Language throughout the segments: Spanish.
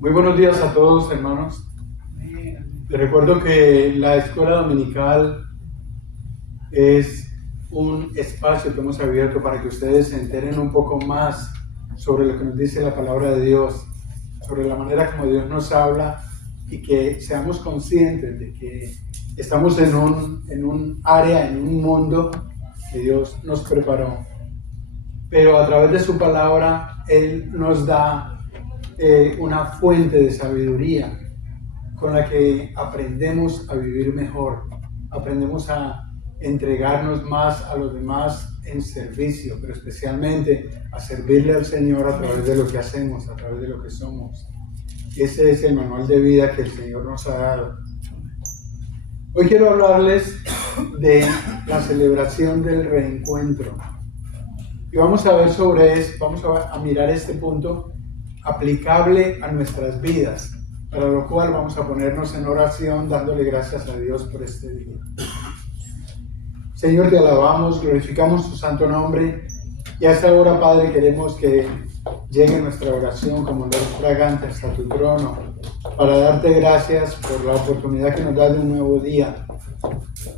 Muy buenos días a todos, hermanos. Les recuerdo que la escuela dominical es un espacio que hemos abierto para que ustedes se enteren un poco más sobre lo que nos dice la palabra de Dios, sobre la manera como Dios nos habla y que seamos conscientes de que estamos en un área, en un mundo que Dios nos preparó. Pero a través de su palabra, Él nos da una fuente de sabiduría con la que aprendemos a vivir mejor, aprendemos a entregarnos más a los demás en servicio, pero especialmente a servirle al Señor a través de lo que hacemos, a través de lo que somos. Ese es el manual de vida que el Señor nos ha dado. Hoy quiero hablarles de la celebración del reencuentro. Y vamos a ver sobre eso, vamos a mirar este punto aplicable a nuestras vidas, para lo cual vamos a ponernos en oración dándole gracias a Dios por este día. Señor, te alabamos, glorificamos tu santo nombre y a esta hora, Padre, queremos que llegue nuestra oración como olor fragante hasta tu trono, para darte gracias por la oportunidad que nos da de un nuevo día,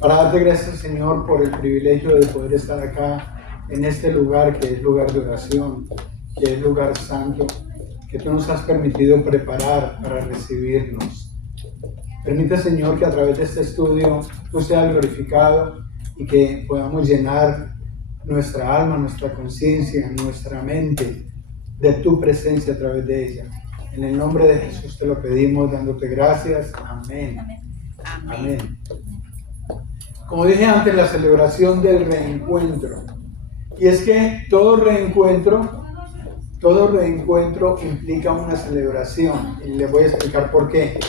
para darte gracias, Señor, por el privilegio de poder estar acá en este lugar que es lugar de oración, que es lugar santo, que tú nos has permitido preparar para recibirnos. Permite, Señor, que a través de este estudio tú seas glorificado y que podamos llenar nuestra alma, nuestra conciencia, nuestra mente de tu presencia a través de ella. En el nombre de Jesús te lo pedimos, dándote gracias. Amén. Amén. Como dije antes, la celebración del reencuentro. Y es que todo reencuentro implica una celebración. Y les voy a explicar por qué.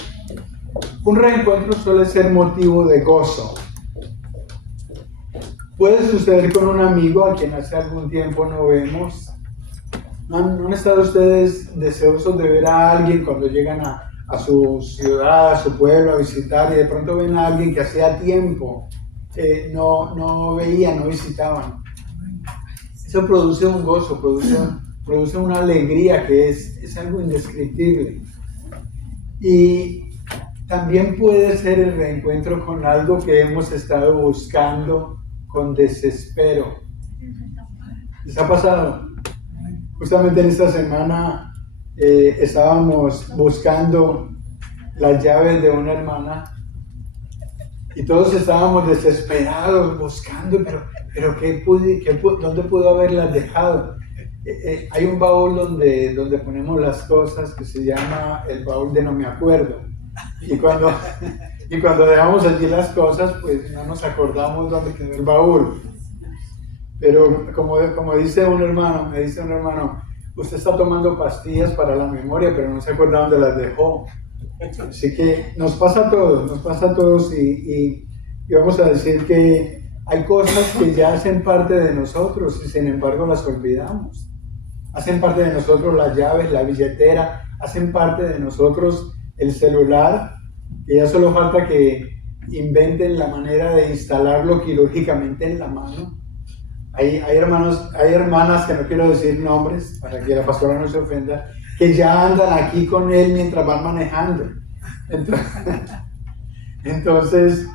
Un reencuentro suele ser motivo de gozo. Puede suceder con un amigo a quien hace algún tiempo no vemos. ¿No han estado ustedes deseosos de ver a alguien cuando llegan a su ciudad, a su pueblo, a visitar, y de pronto ven a alguien que hacía tiempo no veían, no visitaban? Eso produce un gozo, produce una alegría que es algo indescriptible. Y también puede ser el reencuentro con algo que hemos estado buscando con desespero. ¿Les ha pasado? Justamente en esta semana estábamos buscando las llaves de una hermana y todos estábamos desesperados buscando, pero ¿dónde pudo haberlas dejado? Hay un baúl donde ponemos las cosas que se llama el baúl de no me acuerdo. Y cuando dejamos allí las cosas, pues no nos acordamos dónde quedó el baúl. Pero como me dice un hermano, usted está tomando pastillas para la memoria, pero no se acuerda dónde las dejó. Así que nos pasa a todos y vamos a decir que hay cosas que ya hacen parte de nosotros y sin embargo las olvidamos. Hacen parte de nosotros las llaves, la billetera, hacen parte de nosotros el celular, que ya solo falta que inventen la manera de instalarlo quirúrgicamente en la mano. Hay hermanas que no quiero decir nombres para que la pastora no se ofenda, que ya andan aquí con él mientras van manejando. Entonces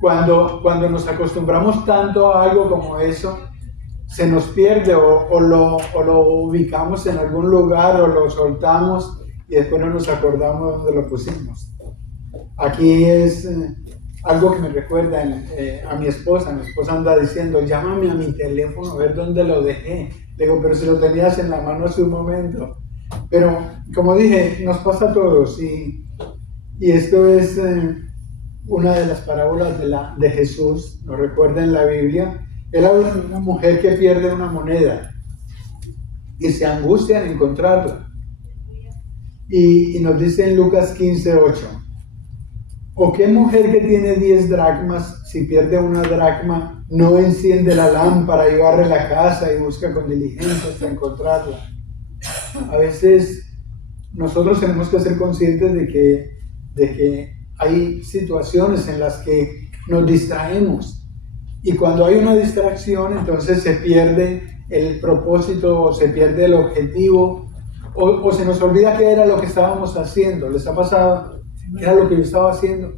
cuando nos acostumbramos tanto a algo como eso, se nos pierde o lo ubicamos en algún lugar o lo soltamos y después no nos acordamos dónde lo pusimos. Aquí es algo que me recuerda a mi esposa. Mi esposa anda diciendo, llámame a mi teléfono a ver dónde lo dejé. Le digo, pero si lo tenías en la mano hace un momento. Pero como dije, nos pasa a todos y esto es una de las parábolas de Jesús. Nos recuerda en la Biblia. Él habla de una mujer que pierde una moneda y se angustia en encontrarla. Y nos dice en Lucas 15:8, ¿o qué mujer que tiene 10 dracmas, si pierde una dracma, no enciende la lámpara y barre la casa y busca con diligencia hasta encontrarla? A veces nosotros tenemos que ser conscientes de que hay situaciones en las que nos distraemos. Y cuando hay una distracción, entonces se pierde el propósito o se pierde el objetivo o se nos olvida qué era lo que estábamos haciendo. ¿Les ha pasado? ¿Qué era lo que yo estaba haciendo?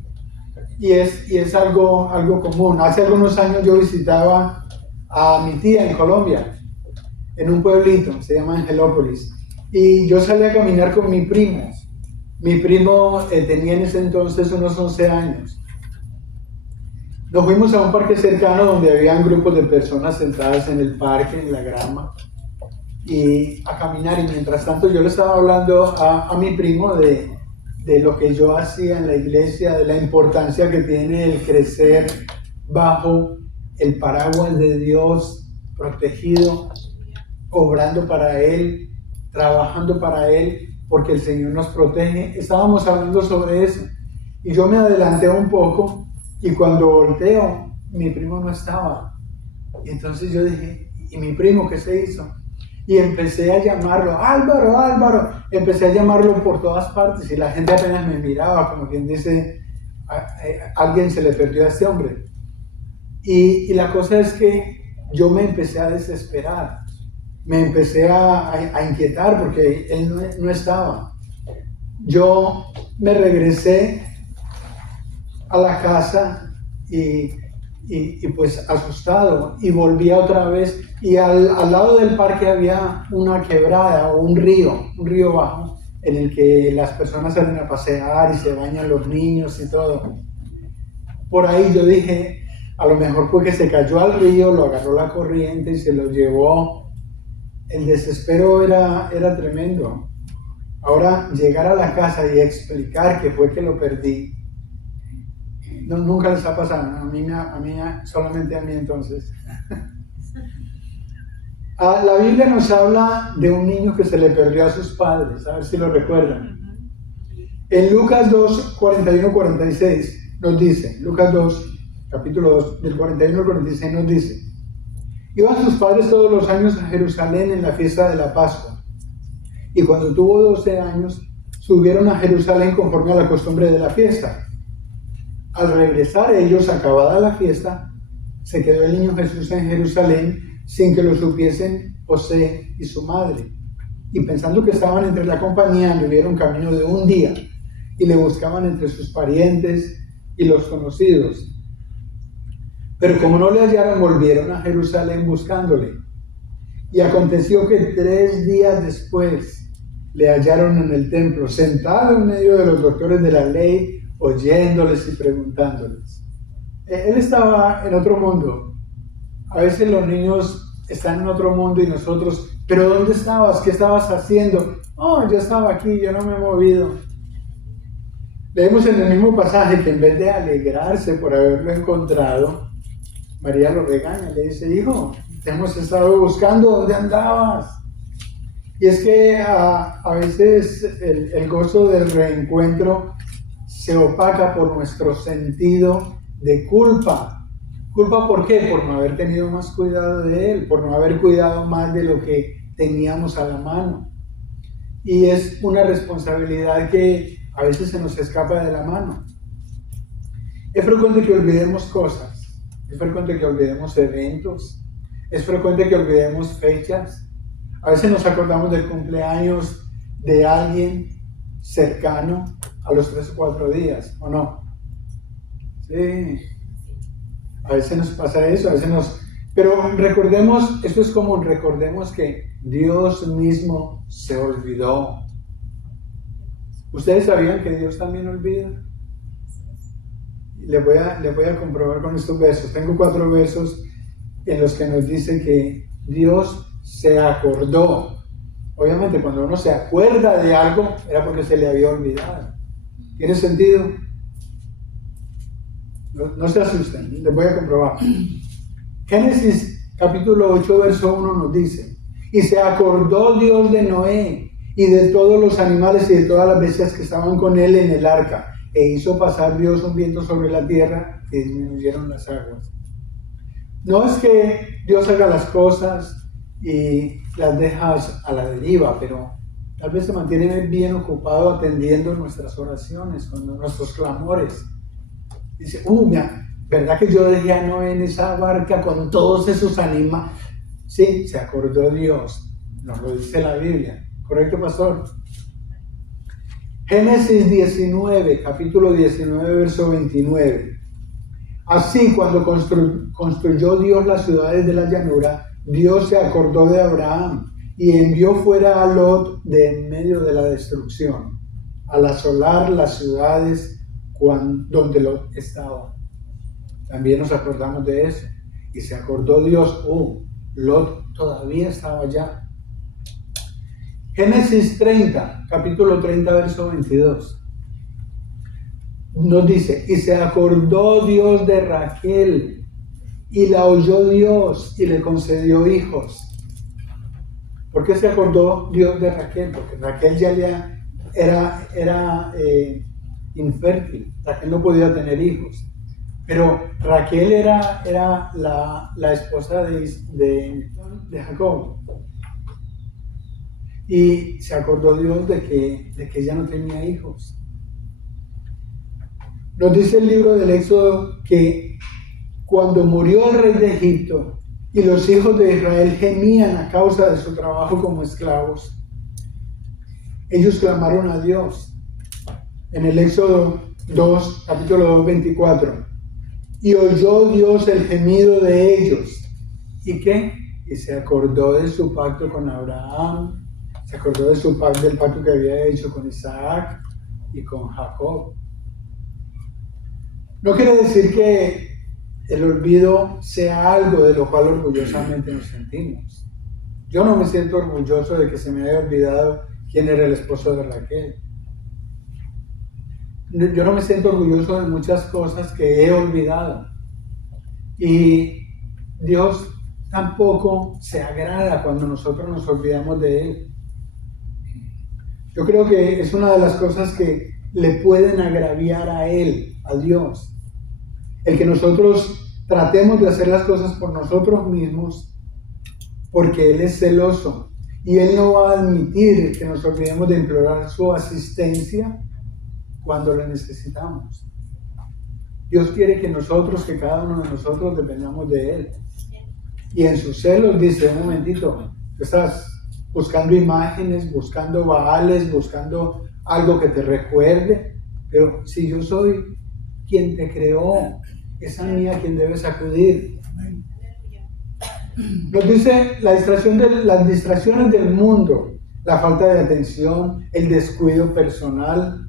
Y es algo común. Hace algunos años yo visitaba a mi tía en Colombia, en un pueblito, se llama Angelópolis. Y yo salí a caminar con mi primo. Mi primo tenía en ese entonces unos 11 años. Nos fuimos a un parque cercano donde habían grupos de personas sentadas en el parque, en la grama, y a caminar. Y mientras tanto yo le estaba hablando a mi primo de lo que yo hacía en la iglesia, de la importancia que tiene el crecer bajo el paraguas de Dios, protegido, obrando para Él, trabajando para Él, porque el Señor nos protege. Estábamos hablando sobre eso. Y yo me adelanté un poco, y cuando volteo, mi primo no estaba. Y entonces yo dije, ¿y mi primo qué se hizo? Y empecé a llamarlo, Álvaro, Álvaro. Empecé a llamarlo por todas partes, y la gente apenas me miraba, como quien dice, alguien se le perdió a este hombre. Y la cosa es que yo me empecé a desesperar. Me empecé a inquietar porque él no estaba. Yo me regresé a la casa y pues asustado, y volví otra vez, y al lado del parque había una quebrada o un río bajo en el que las personas salen a pasear y se bañan los niños y todo. Por ahí yo dije, a lo mejor fue que se cayó al río, lo agarró la corriente y se lo llevó. El desespero era tremendo. Ahora, llegar a la casa y explicar que fue que lo perdí, nunca les ha pasado. A mí solamente a mí entonces. La Biblia nos habla de un niño que se le perdió a sus padres, a ver si lo recuerdan. En Lucas 2, 41-46 nos dice, Lucas 2, capítulo 2, del 41 al 46 nos dice: iban sus padres todos los años a Jerusalén en la fiesta de la Pascua, y cuando tuvo 12 años, subieron a Jerusalén conforme a la costumbre de la fiesta. Al regresar ellos, acabada la fiesta, se quedó el niño Jesús en Jerusalén sin que lo supiesen José y su madre. Y pensando que estaban entre la compañía, anduvieron camino de un día y le buscaban entre sus parientes y los conocidos. Pero como no le hallaron, volvieron a Jerusalén buscándole. Y aconteció que 3 días después le hallaron en el templo, sentado en medio de los doctores de la ley, oyéndoles y preguntándoles. Él estaba en otro mundo. A veces los niños están en otro mundo y nosotros, ¿pero dónde estabas? ¿Qué estabas haciendo? Oh, yo estaba aquí, yo no me he movido. Leemos en el mismo pasaje que en vez de alegrarse por haberlo encontrado, María lo regaña, le dice: hijo, te hemos estado buscando, ¿dónde andabas? Y es que a veces el gozo del reencuentro se opaca por nuestro sentido de culpa. ¿Culpa por qué? Por no haber tenido más cuidado de él, por no haber cuidado más de lo que teníamos a la mano. Y es una responsabilidad que a veces se nos escapa de la mano. Es frecuente que olvidemos cosas, es frecuente que olvidemos eventos, es frecuente que olvidemos fechas. A veces nos acordamos del cumpleaños de alguien cercano a los 3 o 4 días, ¿o no? Sí. A veces nos pasa eso, Pero recordemos, esto es común, recordemos que Dios mismo se olvidó. ¿Ustedes sabían que Dios también olvida? Les voy a comprobar con estos versos. Tengo 4 versos en los que nos dice que Dios se acordó. Obviamente, cuando uno se acuerda de algo, era porque se le había olvidado. ¿Tiene sentido? No se asusten, les voy a comprobar. Génesis capítulo 8, verso 1 nos dice: y se acordó Dios de Noé y de todos los animales y de todas las bestias que estaban con él en el arca, e hizo pasar Dios un viento sobre la tierra y disminuyeron las aguas. No es que Dios haga las cosas y las dejas a la deriva, pero tal vez se mantiene bien ocupado atendiendo nuestras oraciones, nuestros clamores. Dice: ¿verdad que yo dejé a Noé en esa barca con todos esos animales? Sí, se acordó Dios, nos lo dice la Biblia. ¿Correcto, pastor? Génesis 19, capítulo 19, verso 29. Así, cuando construyó Dios las ciudades de la llanura, Dios se acordó de Abraham y envió fuera a Lot de en medio de la destrucción, al asolar las ciudades donde Lot estaba. También nos acordamos de eso. Y se acordó Dios, Lot todavía estaba allá. Génesis 30, capítulo 30, verso 22. Nos dice, y se acordó Dios de Raquel, y la oyó Dios, y le concedió hijos. ¿Por qué se acordó Dios de Raquel? Porque Raquel ya era infértil. Raquel no podía tener hijos. Pero Raquel era la esposa de Jacob. Y se acordó Dios de que ella no tenía hijos. Nos dice el libro del Éxodo que cuando murió el rey de Egipto y los hijos de Israel gemían a causa de su trabajo como esclavos, ellos clamaron a Dios. En el Éxodo 2, capítulo 2, 24. Y oyó Dios el gemido de ellos. ¿Y qué? Y se acordó de su pacto con Abraham, se acordó del pacto que había hecho con Isaac y con Jacob. No quiere decir que el olvido sea algo de lo cual orgullosamente nos sentimos. Yo no me siento orgulloso de que se me haya olvidado quién era el esposo de Raquel. Yo no me siento orgulloso de muchas cosas que he olvidado. Y Dios tampoco se agrada cuando nosotros nos olvidamos de Él. Yo creo que es una de las cosas que le pueden agraviar a Él, a Dios. El que nosotros tratemos de hacer las cosas por nosotros mismos, porque Él es celoso. Y Él no va a admitir que nos olvidemos de implorar su asistencia cuando la necesitamos. Dios quiere que que cada uno de nosotros dependamos de Él. Y en sus celos dice, un momentito, tú estás buscando imágenes, buscando baales, buscando algo que te recuerde, pero si yo soy quien te creó, es a mí a quien debes acudir. Nos dice las distracciones del mundo, la falta de atención, el descuido personal,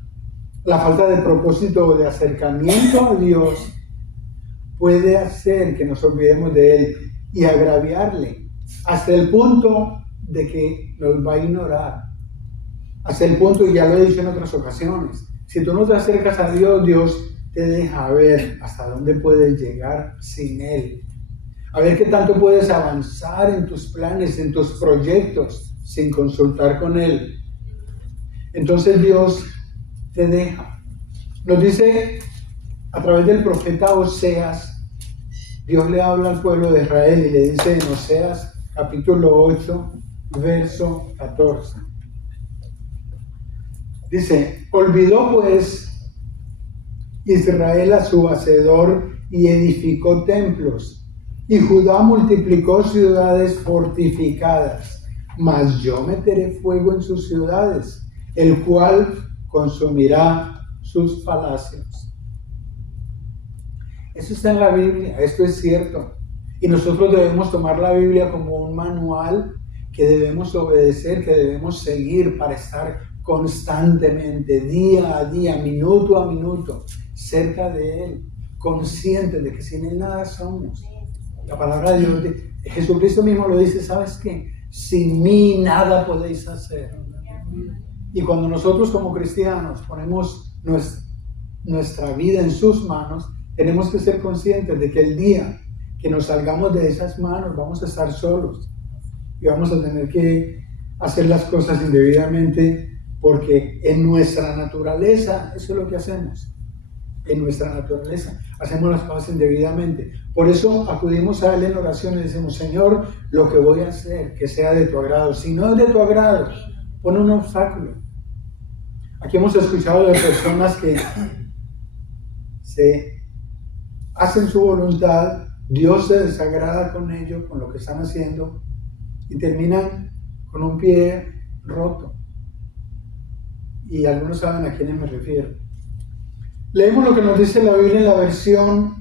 la falta de propósito o de acercamiento a Dios puede hacer que nos olvidemos de Él y agraviarle hasta el punto de que nos va a ignorar. Hasta el punto, y ya lo he dicho en otras ocasiones, si tú no te acercas a Dios, Dios te deja ver hasta dónde puedes llegar sin Él. A ver qué tanto puedes avanzar en tus planes, en tus proyectos, sin consultar con Él. Entonces Dios te deja. Nos dice a través del profeta Oseas, Dios le habla al pueblo de Israel y le dice en Oseas capítulo 8, verso 14. Dice, olvidó pues Israel a su hacedor y edificó templos, y Judá multiplicó ciudades fortificadas, mas yo meteré fuego en sus ciudades, el cual consumirá sus palacios. Eso está en la Biblia, esto es cierto. Y nosotros debemos tomar la Biblia como un manual que debemos obedecer, que debemos seguir para estar constantemente, día a día, minuto a minuto, cerca de Él, conscientes de que sin Él nada somos. La palabra de Dios, Jesucristo mismo lo dice, ¿sabes qué? Sin mí nada podéis hacer. Y cuando nosotros como cristianos ponemos nuestra vida en sus manos, tenemos que ser conscientes de que el día que nos salgamos de esas manos vamos a estar solos y vamos a tener que hacer las cosas indebidamente, porque en nuestra naturaleza eso es lo que hacemos. En nuestra naturaleza hacemos las cosas indebidamente. Por eso acudimos a Él en oración y decimos, Señor, lo que voy a hacer, que sea de tu agrado. Si no es de tu agrado, pon un obstáculo. Aquí hemos escuchado de personas que se hacen su voluntad, Dios se desagrada con ellos, con lo que están haciendo, y terminan con un pie roto. Y algunos saben a quiénes me refiero. Leemos lo que nos dice la Biblia en la versión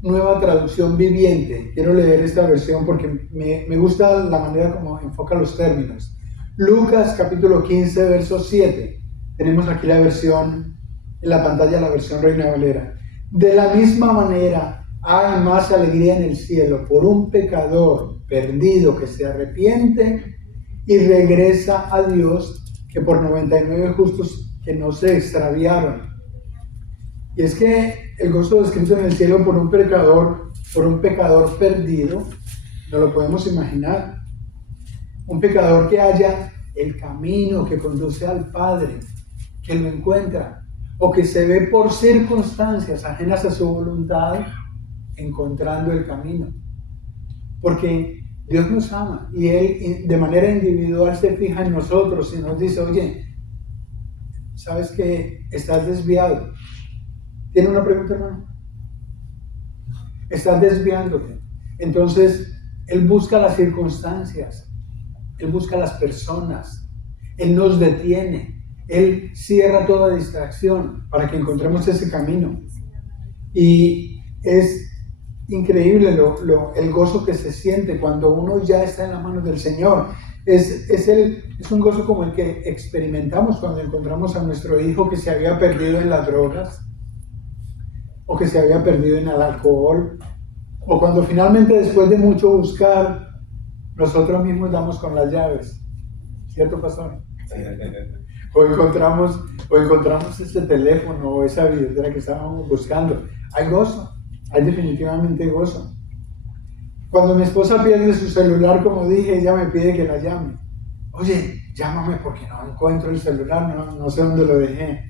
Nueva Traducción Viviente. Quiero leer esta versión porque me gusta la manera como enfoca los términos. Lucas capítulo 15, verso 7. Tenemos aquí la versión, en la pantalla la versión Reina Valera. De la misma manera, hay más alegría en el cielo por un pecador perdido que se arrepiente y regresa a Dios que por 99 justos que no se extraviaron. Y es que el gozo descrito en el cielo por un pecador perdido, no lo podemos imaginar. Un pecador que halla el camino que conduce al Padre, que lo encuentra, o que se ve por circunstancias ajenas a su voluntad, encontrando el camino. Porque Dios nos ama y Él de manera individual se fija en nosotros y nos dice, oye, ¿sabes que estás desviado? ¿Tiene una pregunta, hermano? Estás desviándote. Entonces, Él busca las circunstancias, Él busca las personas, Él nos detiene, Él cierra toda distracción para que encontremos ese camino. Y es increíble el gozo que se siente cuando uno ya está en las manos del Señor. Es un gozo como el que experimentamos cuando encontramos a nuestro hijo que se había perdido en las drogas, o que se había perdido en el alcohol, o cuando finalmente después de mucho buscar, nosotros mismos damos con las llaves, ¿cierto, pastor? O encontramos ese teléfono o esa billetera que estábamos buscando. Hay gozo, hay definitivamente gozo. Cuando mi esposa pierde su celular, como dije, ella me pide que la llame. Oye, llámame porque no encuentro el celular, no sé dónde lo dejé.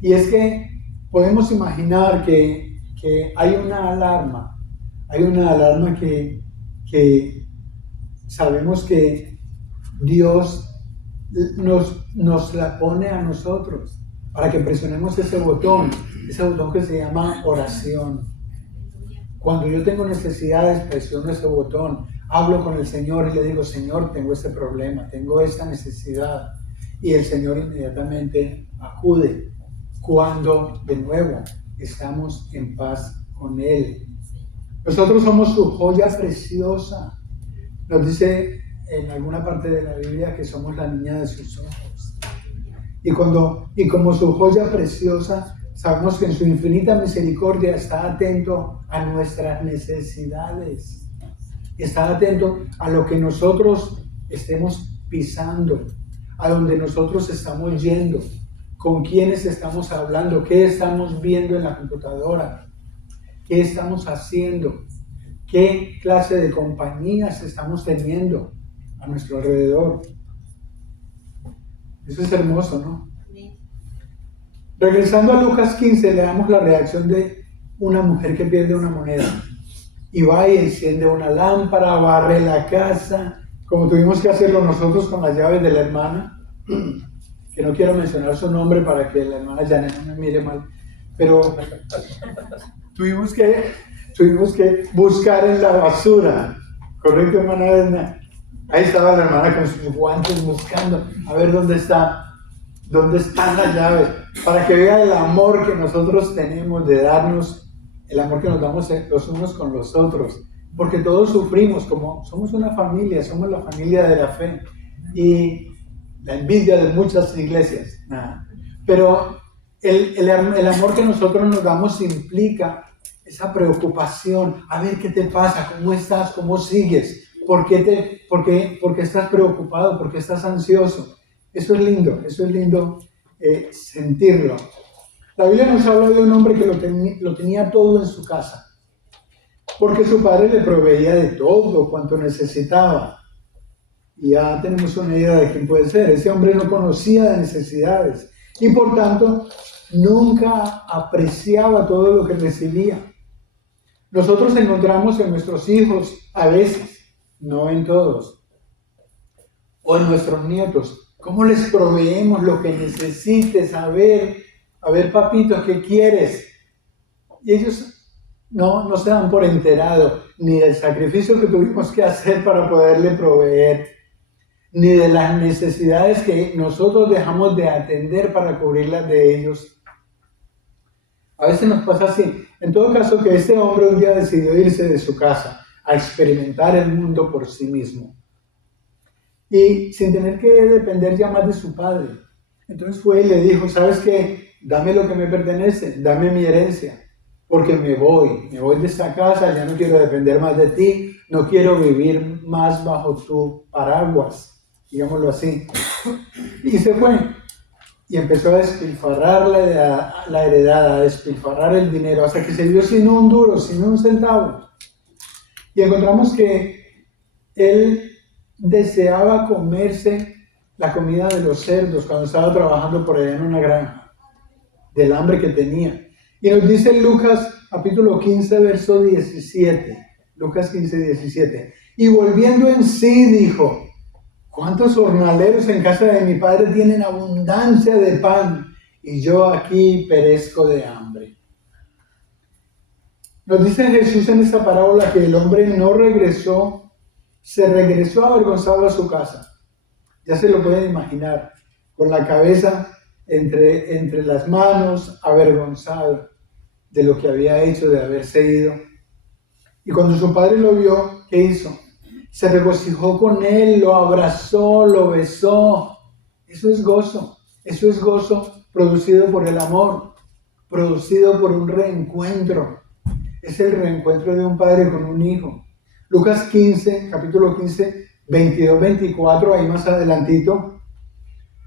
Y es que podemos imaginar que hay una alarma que sabemos que Dios nos la pone a nosotros para que presionemos ese botón que se llama oración. Cuando yo tengo necesidades, presiono ese botón, hablo con el Señor y le digo, Señor, tengo este problema, tengo esta necesidad. Y el Señor inmediatamente acude cuando de nuevo estamos en paz con Él. Nosotros somos su joya preciosa. Nos dice en alguna parte de la Biblia que somos la niña de sus ojos. Y como su joya preciosa, sabemos que en su infinita misericordia está atento a nuestras necesidades. Está atento a lo que nosotros estemos pisando, a donde nosotros estamos yendo, con quiénes estamos hablando, qué estamos viendo en la computadora, qué estamos haciendo, qué clase de compañías estamos teniendo a nuestro alrededor. Eso es hermoso, ¿no? Regresando a Lucas 15, le damos la reacción de una mujer que pierde una moneda y va y enciende una lámpara, barre la casa, como tuvimos que hacerlo nosotros con las llaves de la hermana, que no quiero mencionar su nombre para que la hermana Janet no me mire mal, pero tuvimos que buscar en la basura, ¿correcto, hermana Edna? Ahí estaba la hermana con sus guantes buscando a ver dónde están las llaves, para que vea el amor que nosotros tenemos de darnos, el amor que nos damos los unos con los otros, porque todos sufrimos, como somos una familia, somos la familia de la fe, y la envidia de muchas iglesias, nada. Pero el amor que nosotros nos damos implica esa preocupación, a ver qué te pasa, cómo estás, cómo sigues, por qué estás preocupado, por qué estás ansioso. Eso es lindo sentirlo. La Biblia nos habla de un hombre que lo tenía todo en su casa, porque su padre le proveía de todo cuanto necesitaba. Y ya tenemos una idea de quién puede ser. Ese hombre no conocía de necesidades y por tanto nunca apreciaba todo lo que recibía. Nosotros encontramos en nuestros hijos, a veces, no en todos, o en nuestros nietos, cómo les proveemos lo que necesites, a ver papito, ¿qué quieres? Y ellos no se dan por enterado ni del sacrificio que tuvimos que hacer para poderle proveer, ni de las necesidades que nosotros dejamos de atender para cubrirlas de ellos. A veces nos pasa así. En todo caso, que este hombre un día decidió irse de su casa a experimentar el mundo por sí mismo. Y sin tener que depender ya más de su padre. Entonces fue y le dijo, ¿sabes qué? Dame lo que me pertenece, dame mi herencia, porque me voy de esta casa, ya no quiero depender más de ti, no quiero vivir más bajo tu paraguas, digámoslo así. Y se fue. Y empezó a despilfarrar la heredad, a despilfarrar el dinero, hasta que se vio sin un duro, sin un centavo. Y encontramos que él deseaba comerse la comida de los cerdos cuando estaba trabajando por allá en una granja, del hambre que tenía. Y nos dice Lucas capítulo 15, verso 17, Lucas 15, 17. Y volviendo en sí dijo, ¿cuántos jornaleros en casa de mi padre tienen abundancia de pan y yo aquí perezco de hambre? Nos dice Jesús en esta parábola que el hombre no regresó, se regresó avergonzado a su casa. Ya se lo pueden imaginar, con la cabeza entre las manos, avergonzado de lo que había hecho, de haberse ido. Y cuando su padre lo vio, ¿qué hizo? Se regocijó con él, lo abrazó, lo besó. Eso es gozo producido por el amor, producido por un reencuentro. Es el reencuentro de un padre con un hijo. Lucas 15, capítulo 15, 22, 24, ahí más adelantito.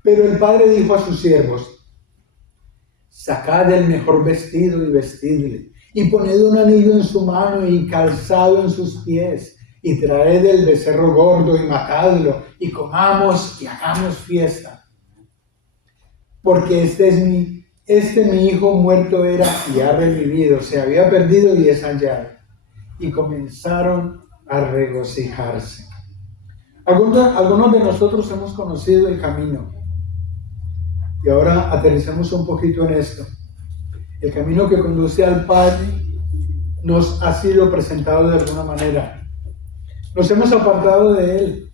Pero el padre dijo a sus siervos, sacad el mejor vestido y vestidle, y poned un anillo en su mano y calzado en sus pies, y traed el becerro gordo y matadlo, y comamos y hagamos fiesta. Porque mi hijo muerto era y ha revivido, se había perdido y es hallado. Y comenzaron a regocijarse. Algunos de nosotros hemos conocido el camino. Y ahora aterricemos un poquito en esto. El camino que conduce al Padre nos ha sido presentado de alguna manera. Nos hemos apartado de Él.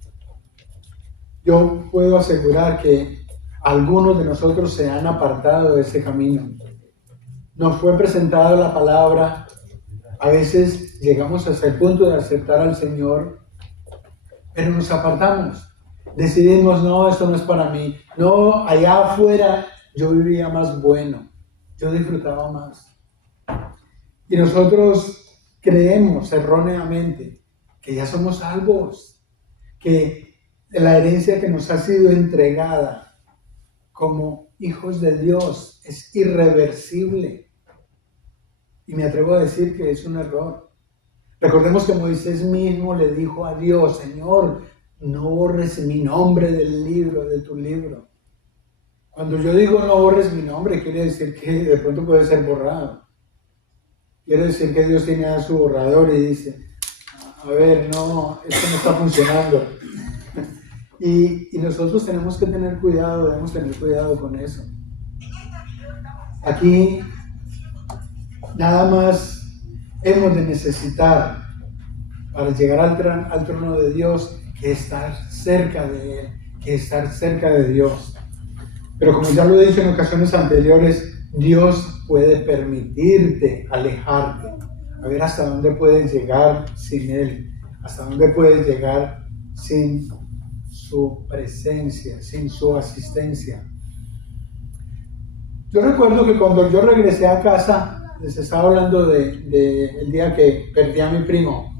Yo puedo asegurar que algunos de nosotros se han apartado de ese camino. Nos fue presentada la palabra. A veces llegamos hasta el punto de aceptar al Señor, pero nos apartamos. Decidimos, no, esto no es para mí. No, allá afuera yo vivía más bueno. Yo disfrutaba más. Y nosotros creemos erróneamente que ya somos salvos, que la herencia que nos ha sido entregada como hijos de Dios es irreversible. Y me atrevo a decir que es un error. Recordemos que Moisés mismo le dijo a Dios, Señor, no borres mi nombre del libro, de tu libro. Cuando yo digo no borres mi nombre, quiere decir que de pronto puede ser borrado. Quiere decir que Dios tiene a su borrador y dice, a ver, no, esto no está funcionando. Y nosotros tenemos que tener cuidado, debemos tener cuidado con eso. Aquí nada más hemos de necesitar para llegar al trono de Dios que estar cerca de Él, que estar cerca de Dios. Pero como ya lo he dicho en ocasiones anteriores, Dios puede permitirte alejarte, a ver hasta dónde puedes llegar sin Él, hasta dónde puedes llegar sin su presencia, sin su asistencia. Yo recuerdo que cuando yo regresé a casa, les estaba hablando del día que perdí a mi primo.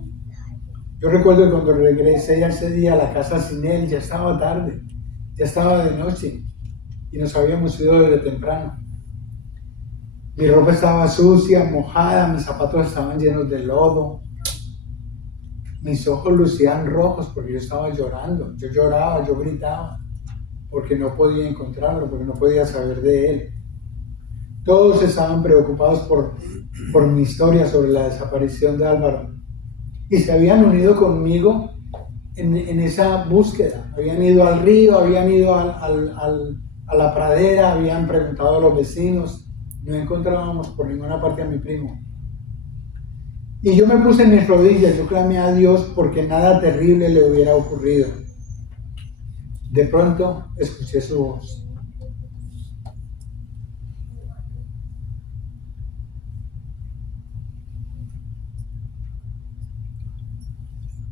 Yo recuerdo que cuando regresé ese día a la casa sin él, ya estaba tarde, ya estaba de noche y nos habíamos ido desde temprano. Mi ropa estaba sucia, mojada, mis zapatos estaban llenos de lodo, mis ojos lucían rojos porque yo estaba llorando, yo lloraba, yo gritaba, porque no podía encontrarlo, porque no podía saber de él. Todos estaban preocupados por mi historia sobre la desaparición de Álvaro. Y se habían unido conmigo en esa búsqueda. Habían ido al río, habían ido a la pradera, habían preguntado a los vecinos. No encontrábamos por ninguna parte a mi primo. Y yo me puse en mis rodillas, yo clamé a Dios porque nada terrible le hubiera ocurrido. de pronto escuché su voz.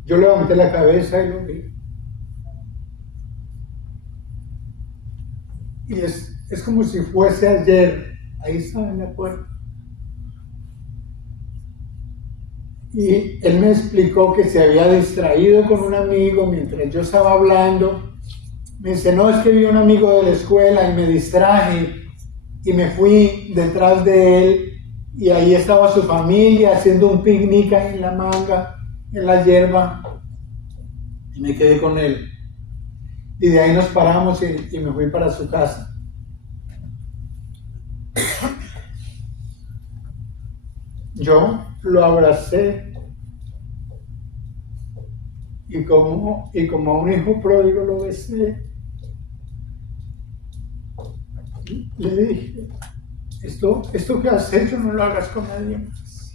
Yo levanté la cabeza y lo vi. Y es como si fuese ayer. Ahí estaba en la puerta. Y él me explicó que se había distraído con un amigo mientras yo estaba hablando. Me dice, no, es que vi un amigo de la escuela y me distraje y me fui detrás de él y ahí estaba su familia haciendo un picnic ahí en la manga, en la hierba, y me quedé con él. Y de ahí nos paramos y me fui para su casa. Yo lo abracé y como a un hijo pródigo lo besé. Le dije, esto que has hecho no lo hagas con nadie más.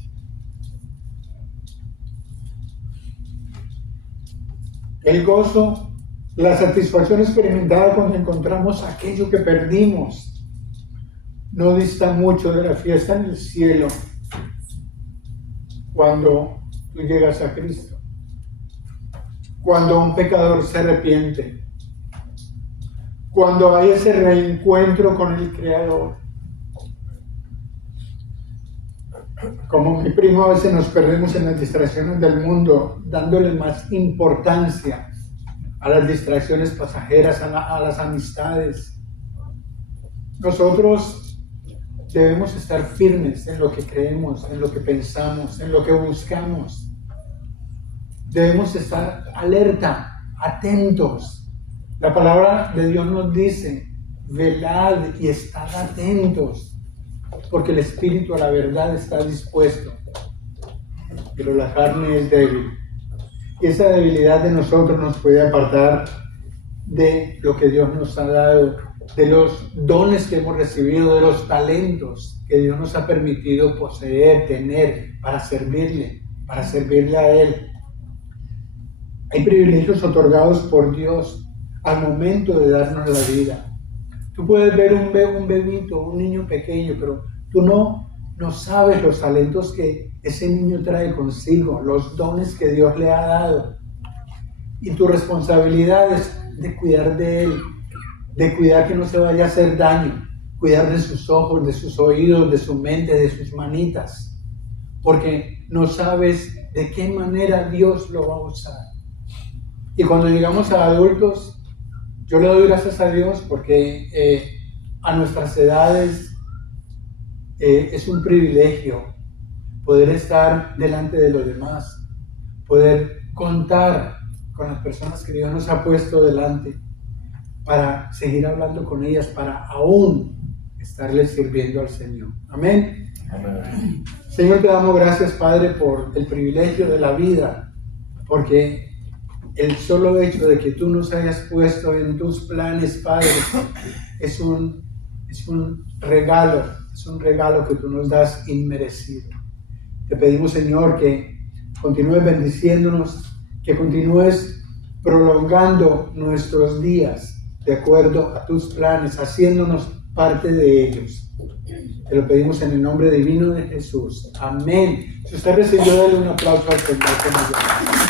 El gozo, la satisfacción experimentada cuando encontramos aquello que perdimos, no dista mucho de la fiesta en el cielo cuando tú llegas a Cristo. Cuando un pecador se arrepiente, cuando hay ese reencuentro con el Creador. Como mi primo, a veces nos perdemos en las distracciones del mundo, dándole más importancia a las distracciones pasajeras, a las amistades. Nosotros debemos estar firmes en lo que creemos, en lo que pensamos, en lo que buscamos. Debemos estar alerta, atentos. La palabra de Dios nos dice, velad y estad atentos, porque el espíritu a la verdad está dispuesto, pero la carne es débil. Y esa debilidad de nosotros nos puede apartar de lo que Dios nos ha dado, de los dones que hemos recibido, de los talentos que Dios nos ha permitido poseer, tener, para servirle a Él. Hay privilegios otorgados por Dios al momento de darnos la vida. Tú puedes ver un bebito, un niño pequeño, pero tú no sabes los talentos que ese niño trae consigo, los dones que Dios le ha dado. Y tu responsabilidad es de cuidar de él, de cuidar que no se vaya a hacer daño, cuidar de sus ojos, de sus oídos, de su mente, de sus manitas, porque no sabes de qué manera Dios lo va a usar. Y cuando llegamos a adultos, yo le doy gracias a Dios porque a nuestras edades es un privilegio poder estar delante de los demás, poder contar con las personas que Dios nos ha puesto delante para seguir hablando con ellas, para aún estarles sirviendo al Señor. Amén. Amén. Señor, te damos gracias, Padre, por el privilegio de la vida, porque el solo hecho de que tú nos hayas puesto en tus planes, Padre, es un regalo que tú nos das inmerecido. Te pedimos, Señor, que continúes bendiciéndonos, que continúes prolongando nuestros días de acuerdo a tus planes, haciéndonos parte de ellos. Te lo pedimos en el nombre divino de Jesús. Amén. Si usted recibió, dale un aplauso al Señor.